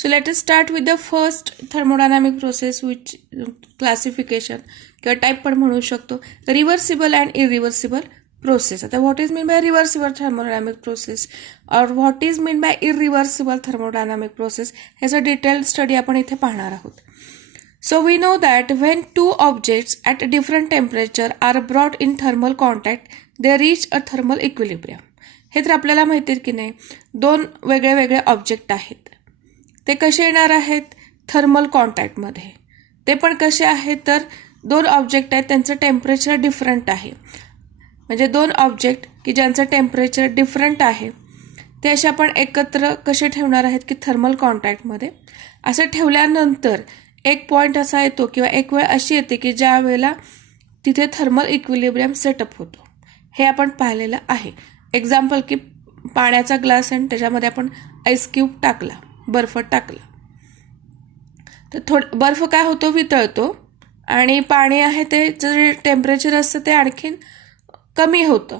So let us start with the first thermodynamic process, which classification किंवा type पण म्हणू शकतो, रिव्हर्सिबल अँड इरिव्हर्सिबल प्रोसेस. आता what is mean by reversible thermodynamic process और what is mean by irreversible thermodynamic process ह्याचा detailed study आपण इथे पाहणार आहोत. So we know that when two objects at different temperature are brought in thermal contact, they reach a thermal equilibrium. हे तर आपल्याला माहिती आहे की नाही, दोन वेगळे वेगळे ऑब्जेक्ट आहेत, ते कसे येणार आहेत थर्मल कॉन्टॅक्टमध्ये. ते पण कसे आहेत तर दोन ऑब्जेक्ट आहेत त्यांचं टेम्परेचर डिफरंट आहे, म्हणजे दोन ऑब्जेक्ट की ज्यांचं टेम्परेचर डिफरंट आहे ते असे आपण एकत्र कसे ठेवणार आहेत की थर्मल कॉन्टॅक्टमध्ये. असं ठेवल्यानंतर एक पॉईंट असा येतो किंवा एक वेळ अशी येते की ज्या वेळेला तिथे थर्मल इक्विलिब्रियम सेटअप होतो. हे आपण पाहिलेलं आहे. एक्झाम्पल की पाण्याचा ग्लास आणि त्याच्यामध्ये आपण आईस क्यूब टाकला, बर्फ टाकला, तर बर्फ काय होतो, वितळतो आणि पाणी आहे ते जे टेम्परेचर असतं ते आणखीन कमी होतं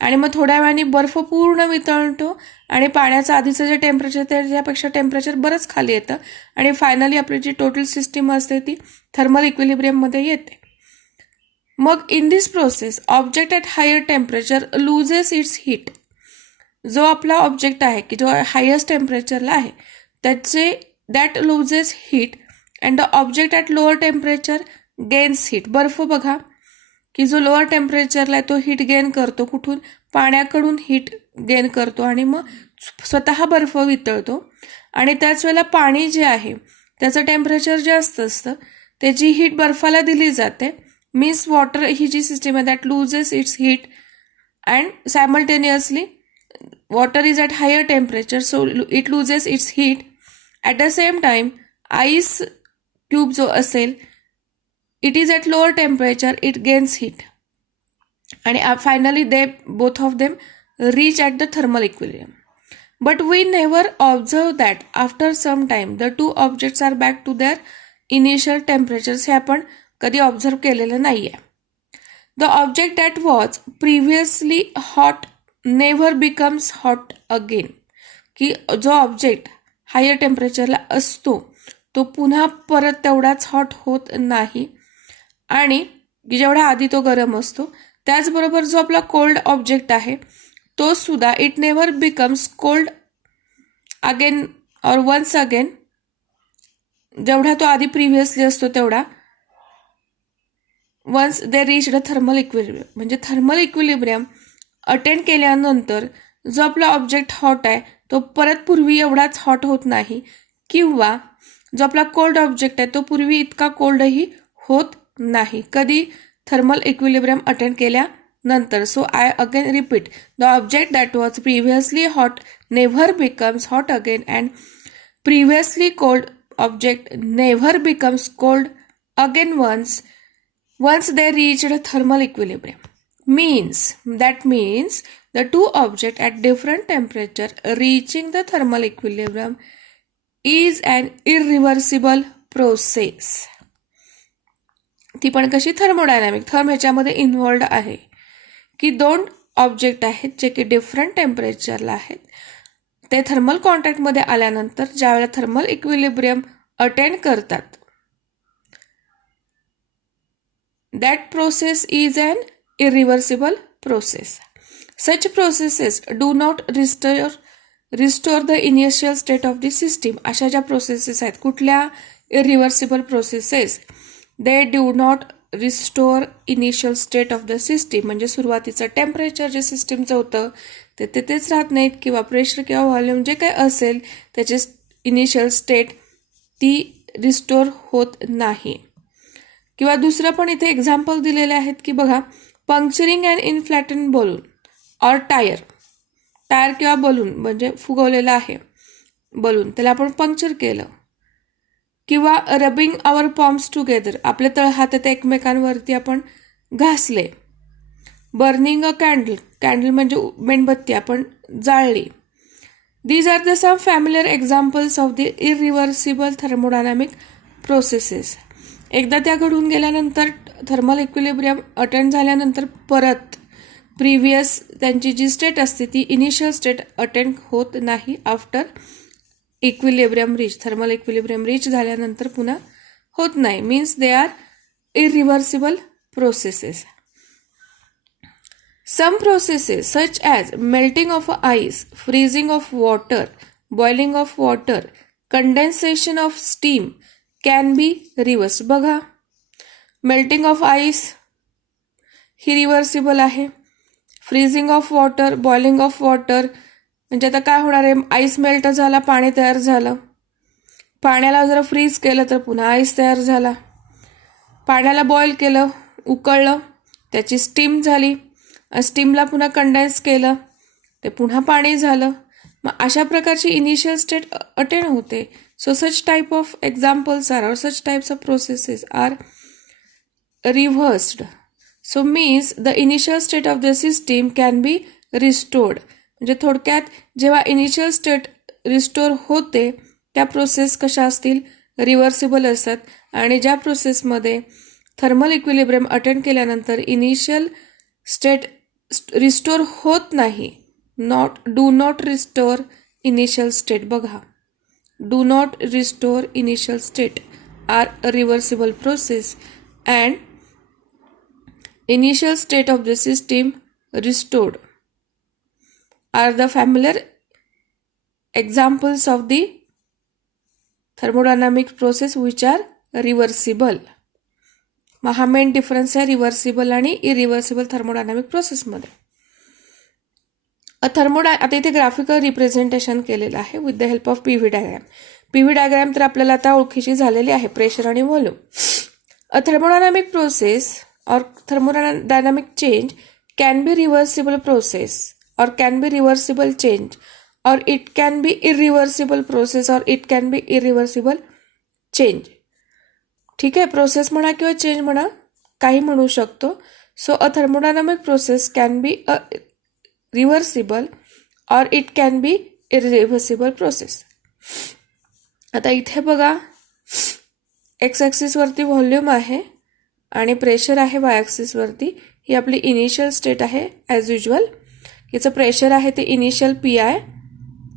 आणि मग थोड्या वेळाने बर्फ पूर्ण वितळतो आणि पाण्याचं आधीचं जे टेम्परेचर त्याच्यापेक्षा टेम्परेचर बरंच खाली येतं आणि फायनली आपली जी टोटल सिस्टीम असते ती थर्मल इक्विलिब्रियममध्ये येते. मग in this process object at higher temperature loses its heat. जो आपला ऑब्जेक्ट आहे की जो हायेस्ट टेम्परेचरला आहे त्याचे that loses heat and the object at lower temperature gains heat. बर्फ बघा की जो लोअर टेम्परेचरला आहे तो हीट गेन करतो, कुठून, पाण्याकडून हीट गेन करतो आणि मग स्वतः बर्फ वितळतो आणि त्याच वेळेला पाणी जे आहे त्याचं टेम्परेचर जास्त असतं, त्याची हीट बर्फाला दिली जाते. मीन्स वॉटर ही जी सिस्टीम आहे that loses its heat and simultaneously water is at higher temperature so it loses its heat. At the same time ice cube जो असेल it is at lower temperature, it gains heat आणि finally they both of them reach at the thermal equilibrium. But we never observe that after some time the two objects are back to their initial temperatures. हे आपण कधी observe केलेलं नाहीये. The object that was previously hot never becomes hot again. की जो object higher टेम्परेचरला असतो तो पुन्हा परत तेवढाच हॉट होत नाही आणि जेवढा आधी तो गरम असतो. त्याचबरोबर जो आपला कोल्ड ऑब्जेक्ट आहे तो सुद्धा it never becomes cold again or once again. जेवढा तो आधी प्रिव्हियसली असतो तेवढा once they reach the thermal equilibrium. म्हणजे थर्मल इक्विलिब्रियम अटेंड केल्यानंतर जो आपला ऑब्जेक्ट हॉट आहे तो परत पूर्वी एवढाच हॉट होत नाही किंवा जो आपला कोल्ड ऑब्जेक्ट आहे तो पूर्वी इतका कोल्डही होत नाही कधी थर्मल इक्विलिब्रियम अटेंड केल्यानंतर. So I again repeat, the object that was previously hot never becomes hot again and previously cold object never becomes cold again once they reached a thermal equilibrium. That means the two objects at different temperature reaching the thermal equilibrium is an irreversible process. ती पण कशी, thermodynamic. Therm ह्याच्यामध्ये involved आहे की दोन object आहेत जे की डिफरंट टेम्परेचरला आहेत, ते थर्मल कॉन्टॅक्टमध्ये आल्यानंतर ज्यावेळेला थर्मल इक्विलिब्रियम अटेंड करतात that process is an irreversible process. Such processes do not restore the initial state of the system. अशा ज्या प्रोसेसेस आहेत, कुठल्या irreversible processes, they do not restore initial state of the system. म्हणजे सुरुवातीचं temperature जे सिस्टीमचं होतं ते तिथेच राहत नाहीत किंवा प्रेशर किंवा व्हॉल्यूम जे काय असेल त्याचे इनिशियल स्टेट ती रिस्टोर होत नाही. किंवा दुसरं पण इथे एक्झाम्पल दिलेले आहेत की बघा, पंक्चरिंग अँड इनफ्लॅटेन बलून और टायर किंवा बलून म्हणजे फुगवलेलं आहे बलून, त्याला आपण पंक्चर केलं. किंवा रबिंग आवर पॉम्स टुगेदर, आपले तळहात एकमेकांवरती आपण घासले. बर्निंग अ कॅन्डल म्हणजे मेणबत्ती आपण जाळली. These are the some familiar examples of the irreversible thermodynamic processes. एकदा त्या घडून गेल्यानंतर थर्मल इक्विलिब्रियम अटेंड झाल्यानंतर परत प्रिव्हियस त्यांची जी स्टेट असते ती इनिशियल स्टेट अटेंड होत नाही after equilibrium reach, thermal equilibrium reach झाल्यानंतर पुन्हा होत नाही. Means they are irreversible processes. Some processes such as melting of ice, freezing of water, boiling of water, condensation of steam can be reversed. बघा, melting of ice ही reversible आहे. Freezing of water, boiling of water म्हणजे आता काय होणार आहे, ice melt झाला, पाणी तयार झालं. पाण्याला जर फ्रीज केलं तर पुन्हा आईस तयार झाला. पाण्याला बॉईल केलं, उकळलं, त्याची स्टीम झाली. स्टीमला पुन्हा कंडेन्स केलं, ते पुन्हा पाणी झालं. मग अशा प्रकारची इनिशियल स्टेट अटेन होते. So such type of examples are और such types of processes are reversed. So means the initial state of the system can be restored. म्हणजे थोडक्यात जेव्हा इनिशियल स्टेट रिस्टोर होते त्या प्रोसेस कशा असतील, रिव्हर्सिबल असतात. आणि ज्या प्रोसेसमध्ये थर्मल इक्विलिब्रियम अटेंड केल्यानंतर इनिशियल स्टेट रिस्टोर होत नाही, do not restore initial state. बघा, do not restore initial state are reversible process and initial state of the system restored are the familiar examples of the thermodynamic process which are reversible. मग हा main difference आहे reversible आणि irreversible thermodynamic प्रोसेसमध्ये. आता इथे graphical representation केलेलं आहे with the help of PV diagram. PV diagram तर आपल्याला आता ओळखीची झालेली आहे, प्रेशर आणि volume. A thermodynamic process or thermodynamic change can be reversible process or can be reversible change or it can be irreversible process or it can be irreversible change. ठीक आहे, process म्हणा किंवा चेंज म्हणा, काही म्हणू शकतो. So a thermodynamic process can be a reversible और it can be irreversible process. आता इथे बघा, एक्स ॲक्सिसवरती व्हॉल्यूम आहे आणि प्रेशर आहे वाय ॲक्सिसवरती. ही आपली इनिशियल स्टेट आहे ॲज युजल. याचं प्रेशर आहे ते इनिशियल पी आय,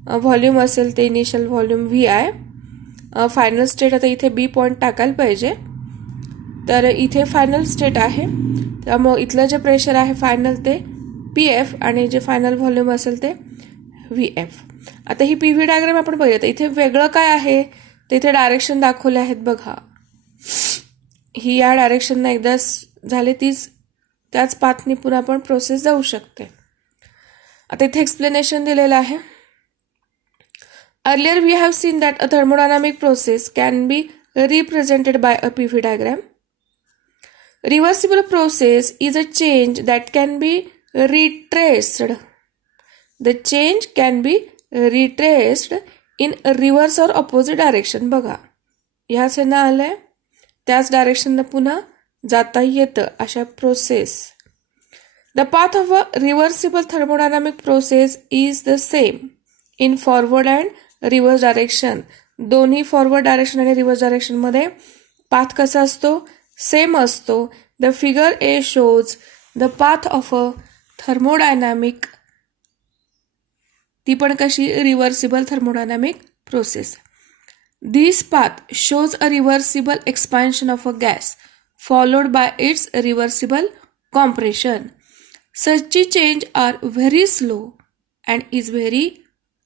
व्हॉल्यूम असेल ते initial volume V I. Final state आता इथे बी पॉईंट टाकायला पाहिजे, तर इथे फायनल स्टेट आहे, त्यामुळं इथलं जे प्रेशर आहे फायनल ते पी एफ आणि जे फायनल व्हॉल्यूम असेल ते व्ही एफ. आता ही पी व्ही डायग्राम आपण बघूया. तर इथे वेगळं काय आहे, तर इथे डायरेक्शन दाखवले आहेत बघा. ही या डायरेक्शनला एकदा झाले त्याच पाथनी पुन्हा पण प्रोसेस जाऊ शकते. आता इथे एक्सप्लेनेशन दिलेलं आहे. Earlier we have seen that a thermodynamic process can be represented by a PV diagram. Reversible process is a change that can be retraced. The change can be retraced in reverse और opposite direction. बघा, ह्याच ना आलंय त्याच डायरेक्शननं पुन्हा जाता येतं अशा process. The path of a reversible thermodynamic process is the same in forward and reverse direction. दोन्ही फॉरवर्ड डायरेक्शन आणि रिव्हर्स डायरेक्शनमध्ये पाथ कसा असतो, सेम असतो. The figure A shows the path of a thermodynamic, ती पण कशी, reversible thermodynamic process. This path shows a reversible expansion of a gas followed by its reversible compression. Such change are very slow and is very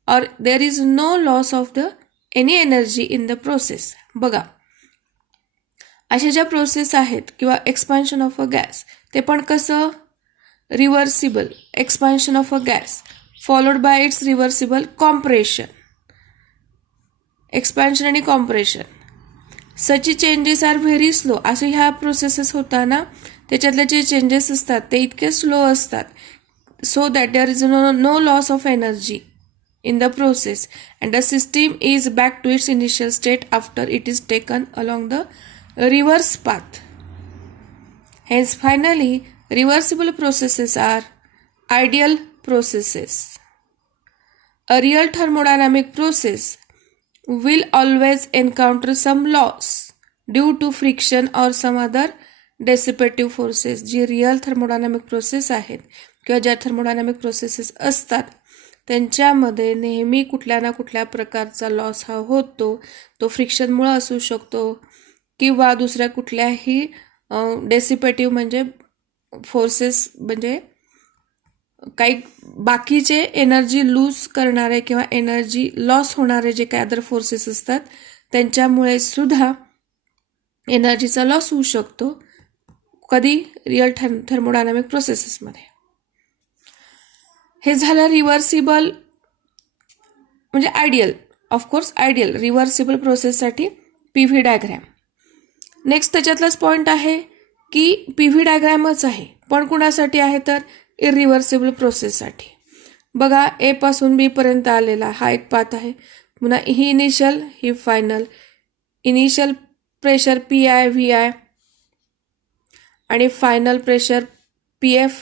or there is no loss of the any energy in the process. बघा, अशा ज्या process आहेत किंवा expansion of a gas, ते पण कसं, reversible expansion of a gas followed by its reversible compression. Expansion आणि compression. Such changes are very slow. असे ह्या प्रोसेसेस होताना त्याच्यातले जे चेंजेस असतात ते इतके स्लो असतात, so that there is no loss of energy in the process and the system is back to its initial state after it is taken along the reverse path. Hence finally reversible processes are ideal processes. A real thermodynamic process will always encounter some loss due to friction or some other dissipative forces. G real thermodynamic process आहेत किंवा ज्या thermodynamic processes असतात त्यांच्यामध्ये नेहमी कुठल्या ना कुठल्या प्रकारचा लॉस हा होतो. तो फ्रिक्शनमुळे असू शकतो किंवा दुसऱ्या कुठल्याही डेसिपेटिव्ह म्हणजे फोर्सेस म्हणजे काही बाकीचे एनर्जी लूज करणारे किंवा एनर्जी लॉस होणारे जे काही अदर फोर्सेस असतात त्यांच्यामुळे सुद्धा एनर्जीचा लॉस होऊ शकतो. कधी रिअल थर्मोडायनामिक प्रोसेसेसमध्ये. हे झालं रिव्हर्सिबल म्हणजे आयडियल, ऑफकोर्स आयडियल रिव्हर्सिबल प्रोसेससाठी PV डायग्रॅम. नेक्स्ट त्याच्यातलाच पॉईंट आहे की PV डायग्रॅमच आहे, पण कुणासाठी आहे तर इरिव्हर्सिबल प्रोसेससाठी. बघा A पासून B पर्यंत आलेला हा एक पाथ आहे. पुन्हा ही इनिशियल ही final. Initial pressure PI VI आणि final pressure PF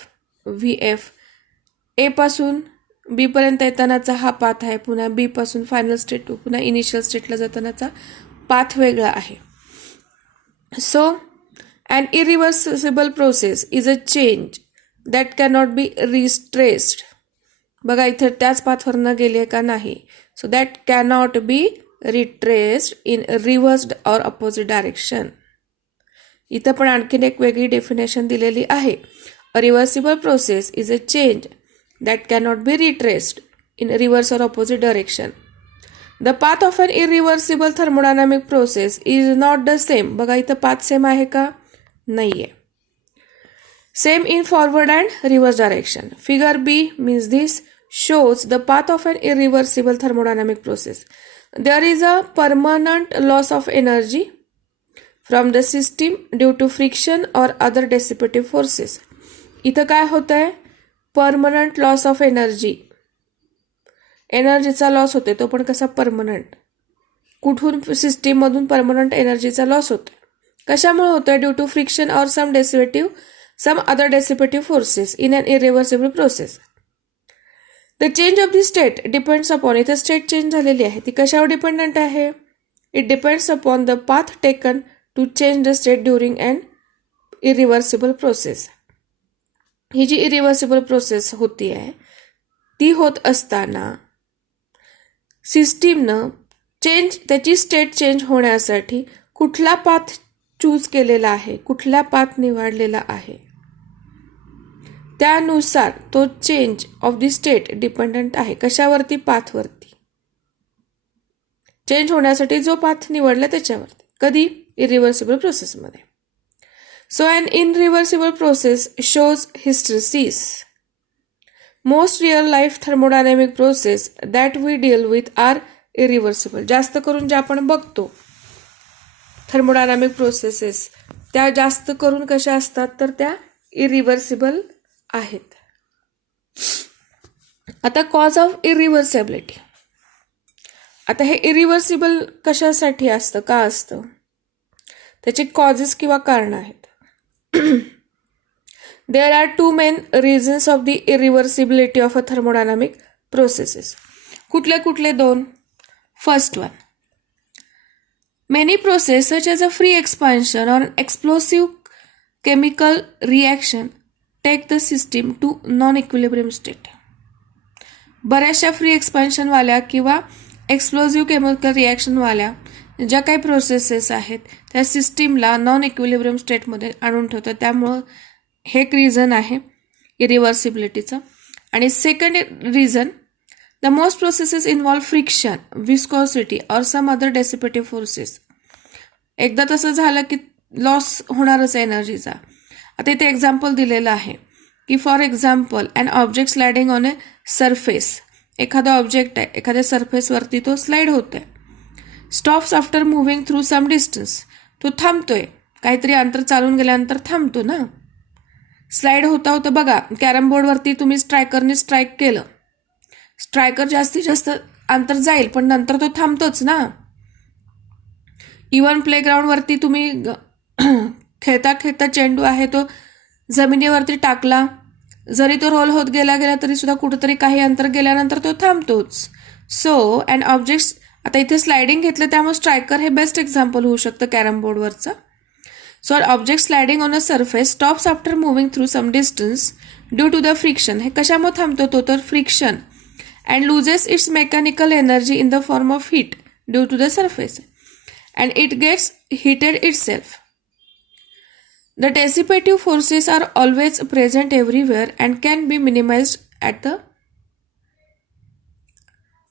VF. A पासून B पर्यंत येतानाचा हा पाथ आहे. पुन्हा B पासून फायनल स्टेट पुन्हा इनिशियल स्टेटला जातानाचा पाथ वेगळा आहे. So an irreversible process is a change that cannot be retraced. बघा इथे त्याच पाथवरनं गेले का नाही. So that cannot be retraced in reversed or opposite direction. इथं पण आणखीन एक वेगळी डेफिनेशन दिलेली आहे. A reversible process is a change that cannot be retraced in reverse or opposite direction. The path of an irreversible thermodynamic process is not the same. बघा इथं path same आहे का? नाही आहे. Same in forward and reverse direction. Figure B means this shows the path of an irreversible thermodynamic process. There is a permanent loss of energy from the system due to friction or other dissipative forces. इथं काय होत आहे? Permanent loss of energy. एनर्जीचा loss होते, तो पण कसा permanent. कुठून? सिस्टीममधून परमनंट एनर्जीचा लॉस होतोय. कशामुळे होतोय? Due to friction or some other dissipative forces in an irreversible process. The change of the state depends upon, इथे स्टेट चेंज झालेली आहे, ती कशावर डिपेंडंट आहे? It depends upon the path taken to change the state during an irreversible process. ही जी irreversible process होती आहे ती होत असताना सिस्टीमनं त्याची स्टेट चेंज होण्यासाठी कुठला पाथ चूज केलेला आहे, कुठला पाथ निवडलेला आहे, त्यानुसार तो change of the state dependent आहे. कशावरती? पाथवरती. चेंज होण्यासाठी जो पाथ निवडला त्याच्यावरती. कधी? इरिव्हर्सिबल प्रोसेसमध्ये. So an irreversible process shows hysteresis. Most real life thermodynamic process that we deal with are irreversible. जास्त करून ज्या आपण बघतो थर्मोडायनामिक प्रोसेसेस त्या जास्त करून कशा असतात तर त्या इरिव्हर्सिबल आहेत. आता कॉज ऑफ इरिव्हर्सिबिलिटी. आता हे इरिव्हर्सिबल कशासाठी असतं, का असतं? त्याचे कॉजेस किंवा कारण आहेत. There are 2 main reasons of the irreversibility of a thermodynamic processes. कुठले कुठले? 2. First one, many processes such as a free expansion or an explosive chemical reaction take the system to non-equilibrium state. बऱ्याचशा free expansion वाल्या किंवा explosive chemical reaction वाल्या ज्या काही processes आहेत त्या सिस्टीमला नॉन इक्विलिब्रियम स्टेटमध्ये आणून ठेवतात. त्यामुळं हे एक रिझन आहे इरिव्हर्सिबिलिटीचं. आणि second reason, the most processes involve friction, viscosity और सम अदर डेसिपेटिव्ह फोर्सेस. एकदा तसं झालं की लॉस होणारच आहे एनर्जीचा. आता इथे एक्झाम्पल दिलेलं आहे की for example an object sliding on a surface. एखादा ऑब्जेक्ट आहे, एखाद्या सरफेसवरती तो स्लाइड होतोय. Stops after moving through some distance. तो थांबतोय, काहीतरी अंतर चालून गेल्यानंतर थांबतो ना. स्लाइड होता होता बघा, कॅरम बोर्डवरती तुम्ही स्ट्रायकरने स्ट्राईक केलं, स्ट्रायकर जास्तीत जास्त अंतर जाईल पण नंतर तो थांबतोच ना. इव्हन प्लेग्राऊंडवरती तुम्ही खेळता खेळता चेंडू आहे तो जमिनीवरती टाकला, जरी तो रोल होत गेला तरी सुद्धा कुठेतरी काही अंतर गेल्यानंतर तो थांबतोच. सो अँड ऑब्जेक्ट्स, आता इथे स्लायडिंग घेतलं त्यामुळे स्ट्रायकर हे बेस्ट एक्झाम्पल होऊ शकतं कॅरम बोर्डवरचं. So object sliding on a surface stops after moving through some distance due to the friction. हे कशामुळे थांबतो तो? तर friction and loses its mechanical energy in the form of heat due to the surface, and it gets heated itself. The dissipative forces are always present everywhere and can be minimized at the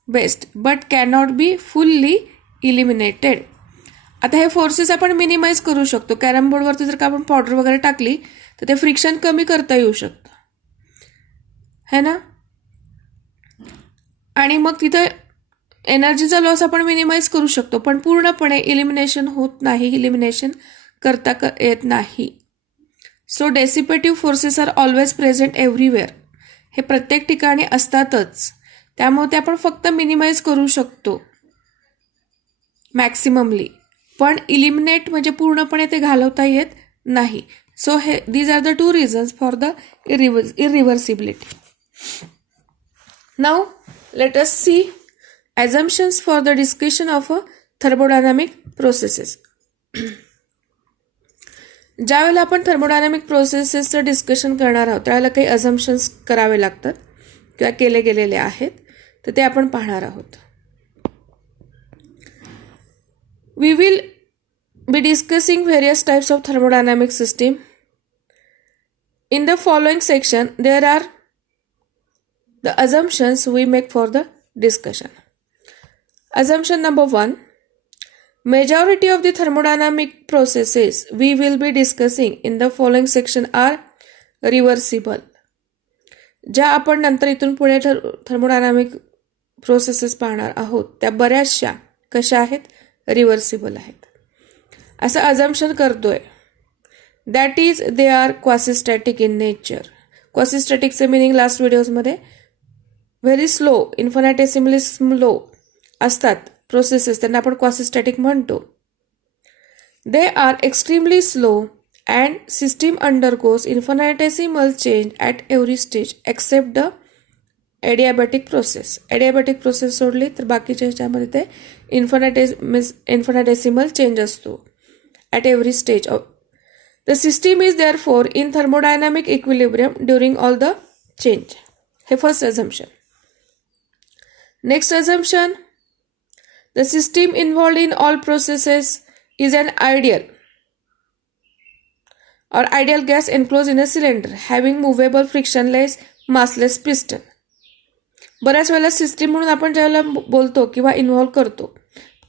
best, but cannot be fully eliminated. आता हे forces आपण minimise करू शकतो. Carrom बोर्डवरती जर का आपण powder वगैरे टाकली तर ते फ्रिक्शन कमी करता येऊ शकतं, है ना. आणि मग तिथे एनर्जीचा लॉस आपण मिनिमाइज करू शकतो, पण पूर्णपणे इलिमिनेशन होत नाही, इलिमिनेशन करता येत नाही. So dissipative forces are always present everywhere. हे प्रत्येक ठिकाणी असतातच, त्यामुळे ते आपण फक्त मिनिमाइज करू शकतो मॅक्सिममली, पण इलिमिनेट म्हणजे पूर्णपणे ते घालवता येत नाही. सो हे these are the two reasons for the irreversibility. Now let us see assumptions for the discussion of thermodynamic processes. ज्यावेळेला आपण थर्मोडायनामिक प्रोसेसेसचं डिस्कशन करणार आहोत त्यावेळेला काही अझम्पशन्स करावे लागतात किंवा केले गेलेले आहेत, तर ते आपण पाहणार आहोत. We will be discussing various types of thermodynamic system. In the following section, there are the assumptions we make for the discussion. Assumption number 1. Majority of the thermodynamic processes we will be discussing in the following section are reversible. ज्या आपण नंतर इथून पुढे thermodynamic processes पाहणार आहोत त्या बऱ्याचशा कशा आहेत, रिव्हर्सिबल आहेत, असं अझम्पशन करतोय. That is they are quasistatic in nature. क्वासिस्टॅटिकचे मिनिंग लास्ट व्हिडिओजमध्ये व्हेरी स्लो, इन्फिनिटेसिमली स्लो असतात प्रोसेसेस, त्यांना आपण क्वासिस्टॅटिक म्हणतो. They are extremely slow and system undergoes infinitesimal change at every stage except the adiabatic process. Adiabatic process सोडली तर बाकीच्या ह्याच्यामध्ये ते इन्फिनिटेसिमल चेंज असतो at every stage of the system is there for in thermodynamic equilibrium during all the change. हे first assumption. Next assumption. The system involved in all processes is an ideal or ideal gas enclosed in a cylinder having movable frictionless massless piston. बऱ्याच वेळेला system म्हणून आपण ज्यावेळेला बोलतो किंवा involve करतो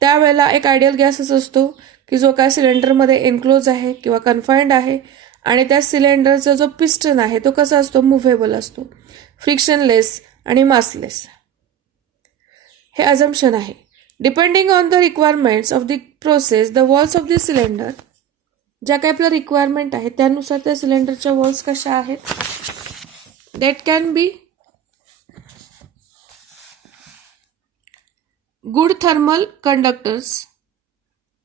त्यावेळेला एक आयडियल गॅसच असतो की जो काय सिलेंडरमध्ये एन्क्लोज आहे किंवा कन्फाइंड आहे, आणि त्या सिलेंडरचा जो पिस्टन आहे तो कसा असतो, मुव्हेबल असतो, फ्रिक्शनलेस आणि मासलेस. हे अझम्पशन आहे. Depending on the requirements of the process, the walls of the cylinder, ज्या काही आपल्या रिक्वायरमेंट आहे त्यानुसार त्या सिलेंडरच्या वॉल्स कशा आहेत, that can be good thermal conductors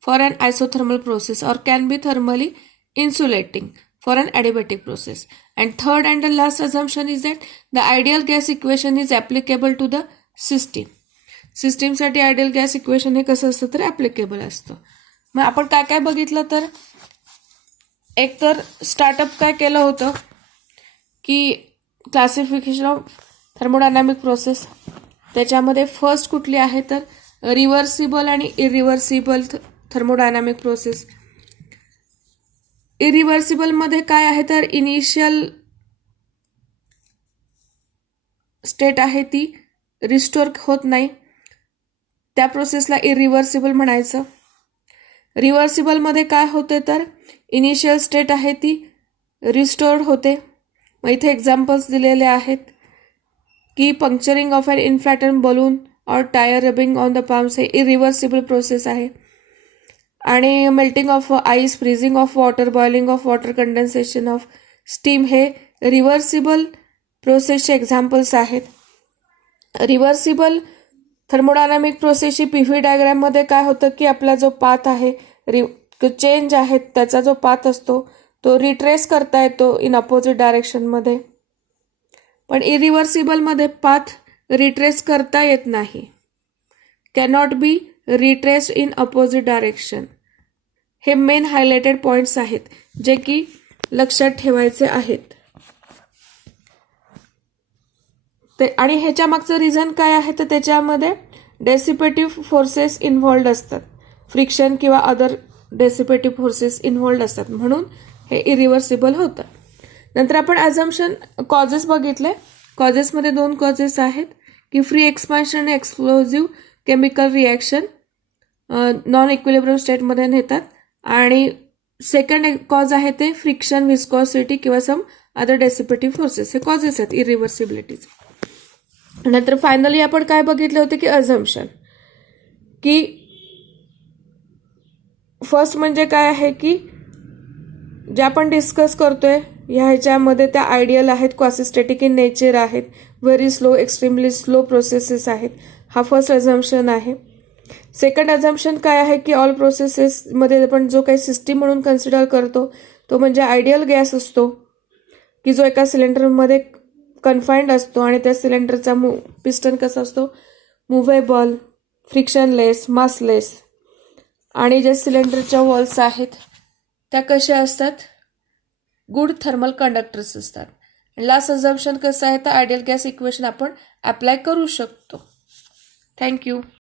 for an isothermal process or can be thermally insulating for an adiabatic process. And third and the last assumption is that the ideal gas equation is applicable to the system. सिस्टीमसाठी ideal gas equation हे कसं असतं तर applicable असतं. मग आपण काय काय बघितलं तर एक तर स्टार्टअप काय केलं होतं की क्लासिफिकेशन ऑफ थर्मोडायनामिक प्रोसेस, त्याच्यामध्ये फर्स्ट कुठली आहे तर रिव्हर्सिबल आणि इरिव्हर्सिबल थर्मोडायनामिक प्रोसेस. इरिव्हर्सिबलमध्ये काय आहे तर इनिशियल स्टेट आहे ती रिस्टोर होत नाही, त्या प्रोसेसला इरिव्हर्सिबल म्हणायचं. रिव्हर्सिबलमध्ये काय होते तर इनिशियल स्टेट आहे ती रिस्टोर्ड होते. मग इथे एक्झाम्पल्स दिलेले आहेत की पंक्चरिंग ऑफ एन इन्फ्लॅटन बलून और tyre rubbing on the pumps हे इरिव्हर्सिबल प्रोसेस आहे. आणि melting of ice, freezing of water, boiling of water, condensation of steam हे रिव्हर्सिबल प्रोसेसचे एक्झाम्पल्स आहेत. रिव्हर्सिबल थर्मोडायनामिक प्रोसेसची पीव्ही डायग्राममध्ये काय होतं की आपला जो पाथ आहे, चेंज आहे, त्याचा जो पाथ असतो तो रिट्रेस करता येतो इन अपोजिट डायरेक्शनमध्ये. पण इरिव्हर्सिबलमध्ये पाथ रिट्रेस करता येत नाही, cannot be retraced in opposite direction. हे मेन हायलाइटेड पॉइंट्स आहेत जे की लक्षात ठेवायचे आहेत. ते आणि ह्याच्या मागचं रिझन काय आहे तर त्याच्यामध्ये डेसिपेटिव्ह फोर्सेस इन्व्हॉल्ड असतात, फ्रिक्शन किंवा अदर डेसिपेटिव्ह फोर्सेस इन्व्हॉल्ड असतात, म्हणून हे इरिव्हर्सिबल होतं. नंतर आपण अझम्पशन कॉजेस बघितले. कॉजेसमध्ये 2 कॉजेस आहेत की फ्री एक्सपान्शन आणि explosive chemical reaction non equilibrium स्टेटमध्ये नेतात, आणि सेकंड कॉज आहे ते फ्रिक्शन, विस्कॉसिटी किंवा सम अदर डेसिपेटिव्ह फोर्सेस, हे कॉजेस आहेत इरिव्हर्सिबिलिटीचे. नंतर फायनली आपण काय बघितले होते की अझम्पशन, की फर्स्ट म्हणजे काय आहे की जे आपण डिस्कस करतोय ह्याच्यामध्ये त्या आयडियल आहेत, क्वासिस्टॅटिक इन नेचर आहेत, very slow, extremely slow processes आहेत. हा फर्स्ट अझम्पशन आहे. सेकंड अझम्पशन काय आहे की ऑल प्रोसेसेसमध्ये आपण जो काही सिस्टीम म्हणून कन्सिडर करतो तो म्हणजे आयडियल गॅस असतो की जो एका सिलेंडरमध्ये कन्फाइंड असतो, आणि त्या सिलेंडरचा पिस्टन कसा असतो, मुव्हेबल, फ्रिक्शनलेस, मासलेस, आणि जे सिलेंडरच्या वॉल्स आहेत त्या कशा असतात, गुड थर्मल कंडक्टर्स असतात. लास्ट अझम्पशन कसं आहे तर आयडियल गॅस इक्वेशन आपण अप्लाय करू शकतो. थँक्यू.